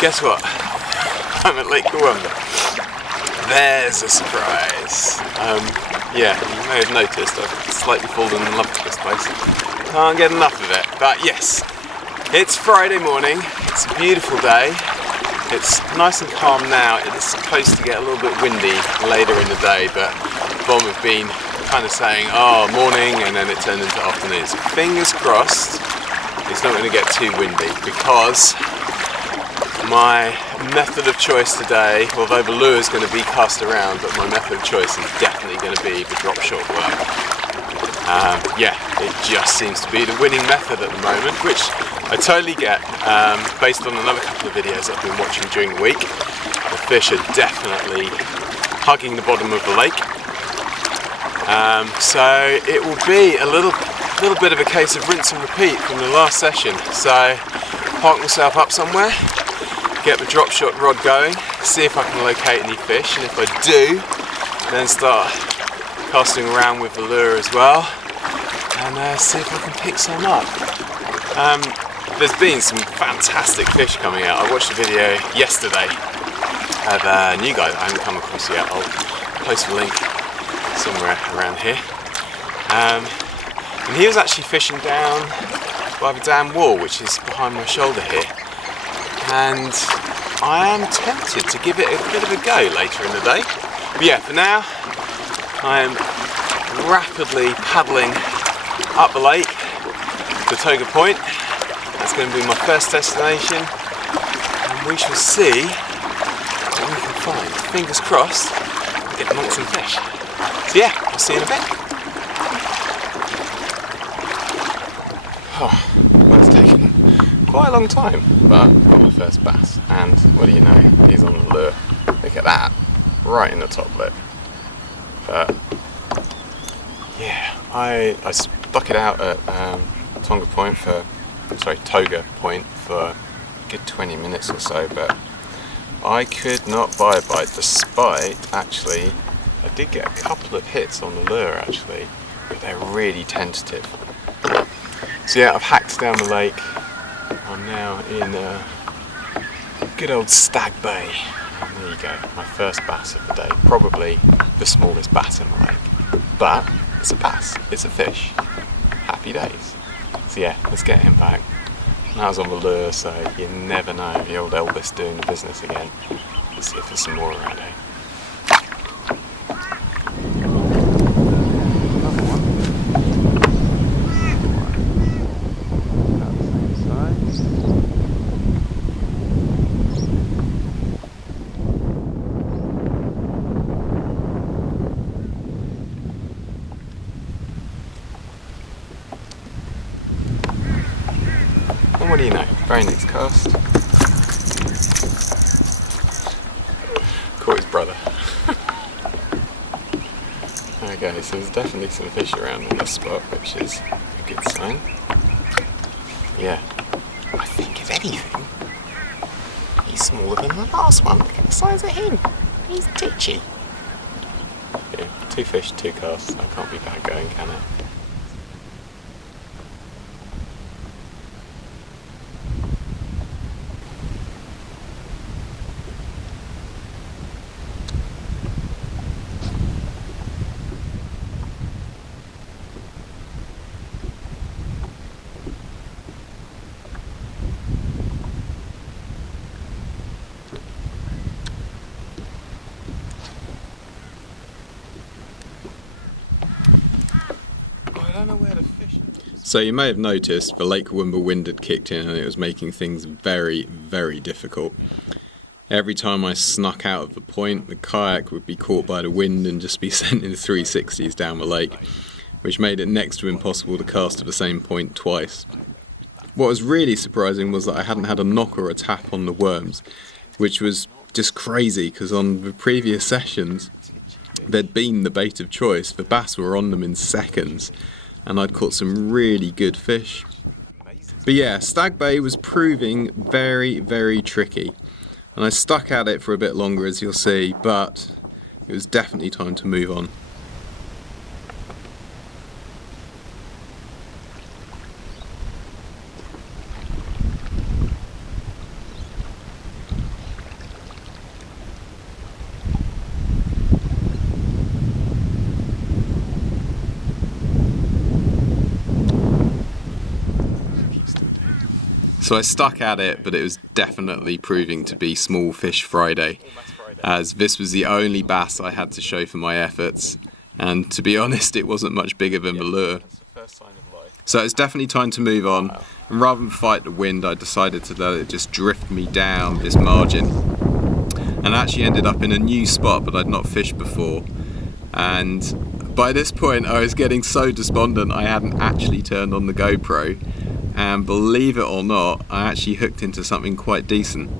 Guess what? I'm at Lake Kurwongbah. There's a surprise. Yeah, you may have noticed I've slightly fallen in love with this place. Can't get enough of it. But yes, it's Friday morning. It's a beautiful day. It's nice and calm now. It is supposed to get a little bit windy later in the day, but Bob have been kind of saying, oh, morning, and then it turned into afternoon. So fingers crossed it's not going to get too windy, because my method of choice today, although the lure is going to be cast around, but my method of choice is definitely going to be the drop shot worm. Yeah, it just seems to be the winning method at the moment, which I totally get, based on another couple of videos I've been watching during the week. The fish are definitely hugging the bottom of the lake. So it will be a little bit of a case of rinse and repeat from the last session. So park myself up somewhere, get the drop shot rod going, see if I can locate any fish, and if I do, then start casting around with the lure as well, and see if I can pick some up. There's been some fantastic fish coming out. I watched a video yesterday of a new guy that I haven't come across yet. I'll post a link somewhere around here. And he was actually fishing down by the dam wall, which is behind my shoulder here. And I am tempted to give it a bit of a go later in the day. But yeah, for now, I am rapidly paddling up the lake to Toga Point. That's going to be my first destination, and we shall see what we can find. Fingers crossed, we'll get amongst some fish. So yeah, I'll see you in a bit. Oh, that's taken quite a long time, but I've got my first bass, and what do you know, he's on the lure. Look at that, right in the top lip. But yeah, I stuck it out at Toga Point for a good 20 minutes or so, but I could not buy a bite, despite actually I did get a couple of hits on the lure actually, but they're really tentative. So yeah, I've hacked down the lake. I'm now in good old Stag Bay. And there you go, my first bass of the day. Probably the smallest bass in the lake. But it's a bass, it's a fish. Happy days. So yeah, let's get him back. Now I was on the lure, so you never know. The old Elvis doing the business again. Let's see if there's some more around here. And what do you know? Very next cast. Caught his brother. Okay, so there's definitely some fish around in this spot, which is a good sign. Yeah, I think if anything, he's smaller than the last one. Look at the size of him. He's titchy. Yeah, 2 fish, 2 casts. I can't be bad going, can it? I don't know where to fish. So you may have noticed the Lake Kurwongbah wind had kicked in, and it was making things very, very difficult. Every time I snuck out of the point, the kayak would be caught by the wind and just be sent in 360s down the lake, which made it next to impossible to cast to the same point twice. What was really surprising was that I hadn't had a knock or a tap on the worms, which was just crazy, because on the previous sessions they'd been the bait of choice. The bass were on them in seconds, and I'd caught some really good fish. But yeah, Stag Bay was proving very, very tricky, and I stuck at it for a bit longer, as you'll see, but it was definitely time to move on. So I stuck at it, but it was definitely proving to be Small Fish Friday, as this was the only bass I had to show for my efforts, and to be honest, it wasn't much bigger than the lure. So it's definitely time to move on, and rather than fight the wind, I decided to let it just drift me down this margin, and I actually ended up in a new spot that I'd not fished before. And by this point I was getting so despondent I hadn't actually turned on the GoPro, and believe it or not, I actually hooked into something quite decent.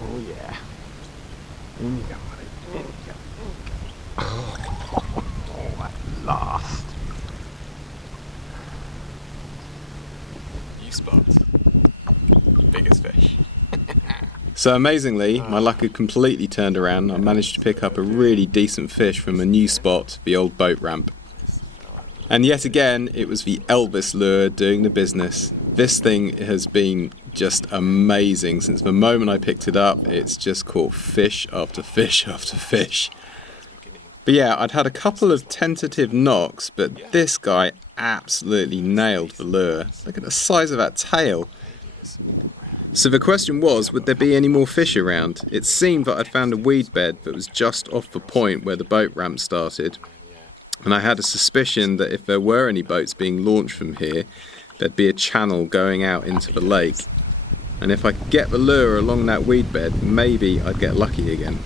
Oh yeah. In you go, buddy. In you go. Oh, at last. New spot. Biggest fish. So amazingly, my luck had completely turned around. I managed to pick up a really decent fish from a new spot, the old boat ramp. And yet again, it was the Elvis lure doing the business. This thing has been just amazing since the moment I picked it up. It's just caught fish after fish after fish. But yeah, I'd had a couple of tentative knocks, but this guy absolutely nailed the lure. Look at the size of that tail. So the question was, would there be any more fish around? It seemed that I'd found a weed bed that was just off the point where the boat ramp started. And I had a suspicion that if there were any boats being launched from here, there'd be a channel going out into the lake. And if I could get the lure along that weed bed, maybe I'd get lucky again.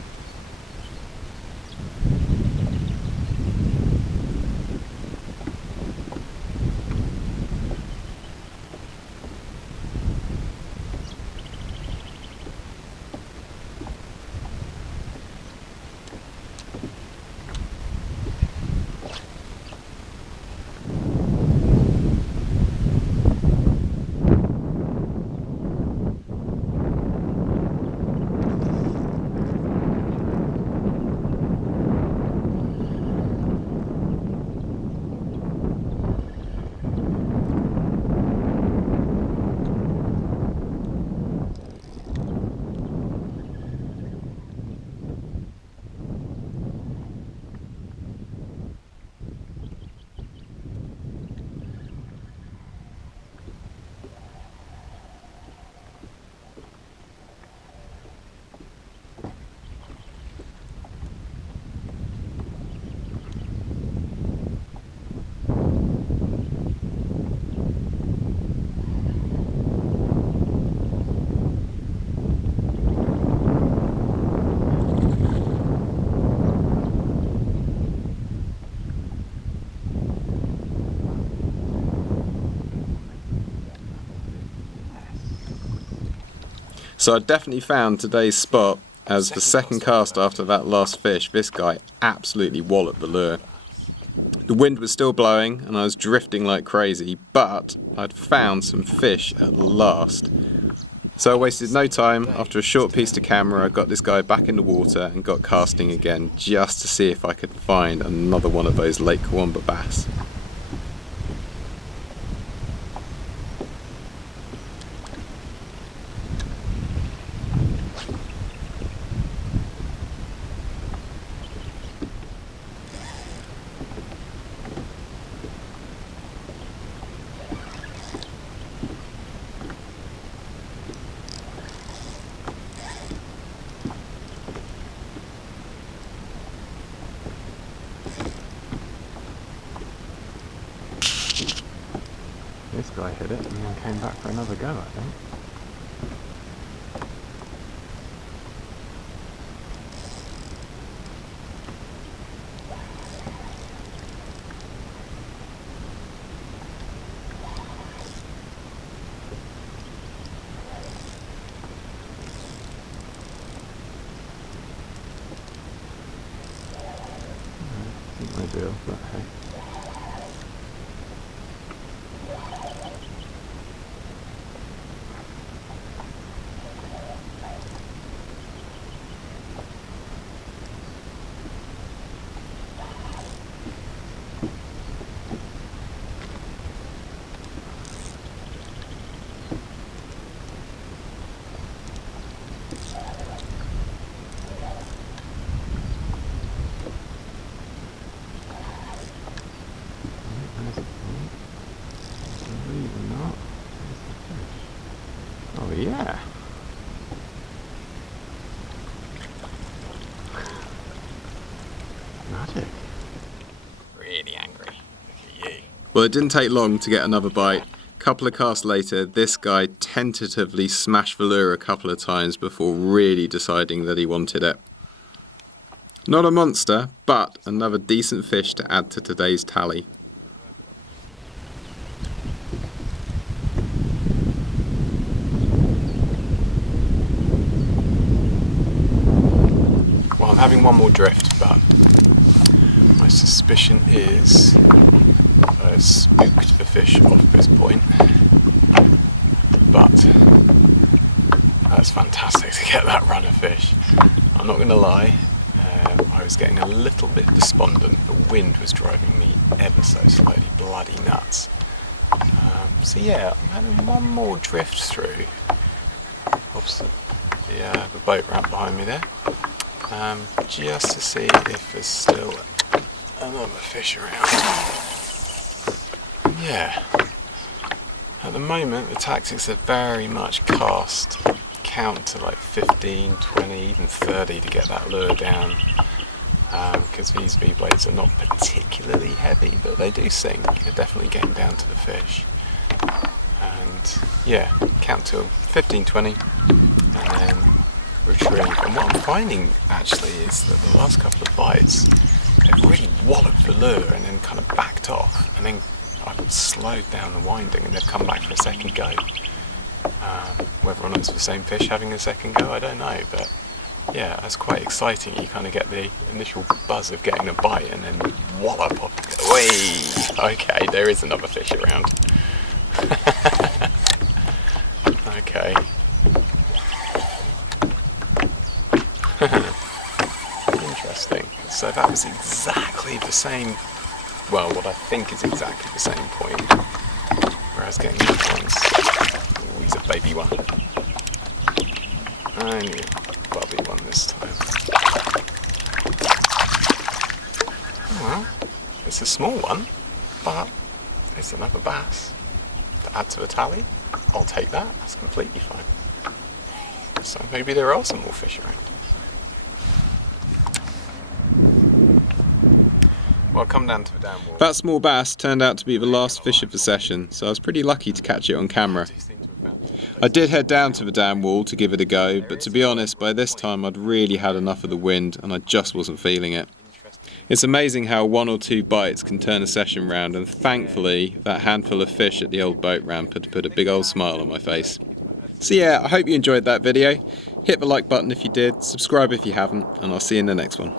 So I definitely found today's spot, as the second cast after that last fish, this guy absolutely walloped the lure. The wind was still blowing and I was drifting like crazy, but I'd found some fish at last. So I wasted no time. After a short piece to camera, I got this guy back in the water and got casting again just to see if I could find another one of those Lake Kurwongbah bass. This guy hit it and then came back for another go, I think. ideal, but hey. Oh yeah. Magic. Really angry. Look at you. Well, it didn't take long to get another bite. Couple of casts later, this guy tentatively smashed the lure a couple of times before really deciding that he wanted it. Not a monster, but another decent fish to add to today's tally. Well, I'm having one more drift, but my suspicion is I've spooked the fish off this point. But that's fantastic to get that run of fish. I'm not going to lie, I was getting a little bit despondent. The wind was driving me ever so slightly bloody nuts. So yeah, I'm having one more drift through. Opposite the boat ramp behind me there. Just to see if there's still another fish around. Yeah. At the moment, the tactics are very much cast count to like 15, 20, even 30 to get that lure down. Because these V-blades are not particularly heavy, but they do sink. They're definitely getting down to the fish. And yeah, count to 15, 20, and then retrieve. And what I'm finding actually is that the last couple of bites, they've really walloped the lure and then kind of backed off, and then I've slowed down the winding and they've come back for a second go. Whether or not it's the same fish having a second go, I don't know, but yeah, that's quite exciting. You kind of get the initial buzz of getting a bite and then wallop off. Whee! Okay, there is another fish around. Okay. Interesting. So that was exactly the same, well, what I think is exactly the same point where I was getting these ones. Oh, he's a baby one. Only a bubby one this time. Oh, well, it's a small one, but it's another bass to add to the tally. I'll take that, that's completely fine. So maybe there are some more fish around. Well, come down to the down wall. That small bass turned out to be the last fish of the session, so I was pretty lucky to catch it on camera. I did head down to the dam wall to give it a go, but to be honest, by this time I'd really had enough of the wind and I just wasn't feeling it. It's amazing how one or two bites can turn a session round, and thankfully that handful of fish at the old boat ramp had put a big old smile on my face. So yeah, I hope you enjoyed that video. Hit the like button if you did, subscribe if you haven't, and I'll see you in the next one.